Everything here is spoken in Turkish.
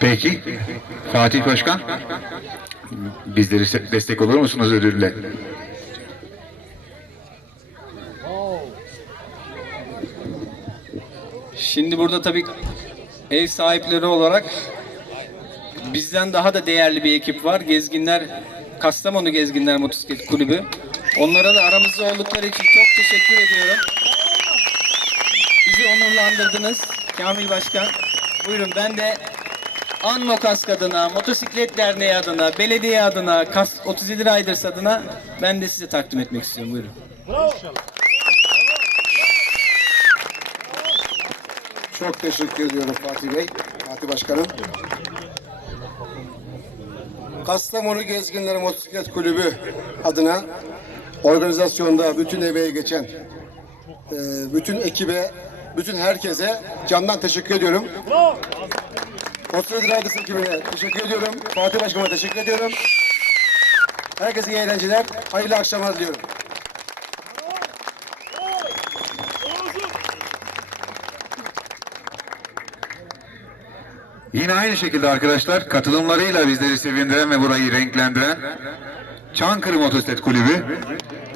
Peki. Fatih Başkan. Bizleri destek olur musunuz ödülle? Şimdi burada tabii ev sahipleri olarak bizden daha da değerli bir ekip var. Gezginler, Kastamonu Gezginler Motosiklet Kulübü. Onlara da aramızda oldukları için çok teşekkür ediyorum. Onurlandırdınız Kamil Başkan. Buyurun ben de Anno Kask adına, Motosiklet Derneği adına, belediye adına, Kas 37 Riders adına ben de size takdim etmek istiyorum. Buyurun. Çok teşekkür ediyorum Fatih Bey, Fatih Başkanım. Kastamonu Gezginleri Motosiklet Kulübü adına organizasyonda bütün emeği geçen e, bütün ekibe, bütün herkese candan teşekkür ediyorum. Motosiklet Riders ekibine teşekkür ediyorum. Fatih Başkanıma teşekkür ediyorum. Herkese iyi eğlenceler, hayırlı akşamlar diliyorum. Yine aynı şekilde arkadaşlar katılımlarıyla bizleri sevindiren ve burayı renklendiren Çankırı Motosiklet Kulübü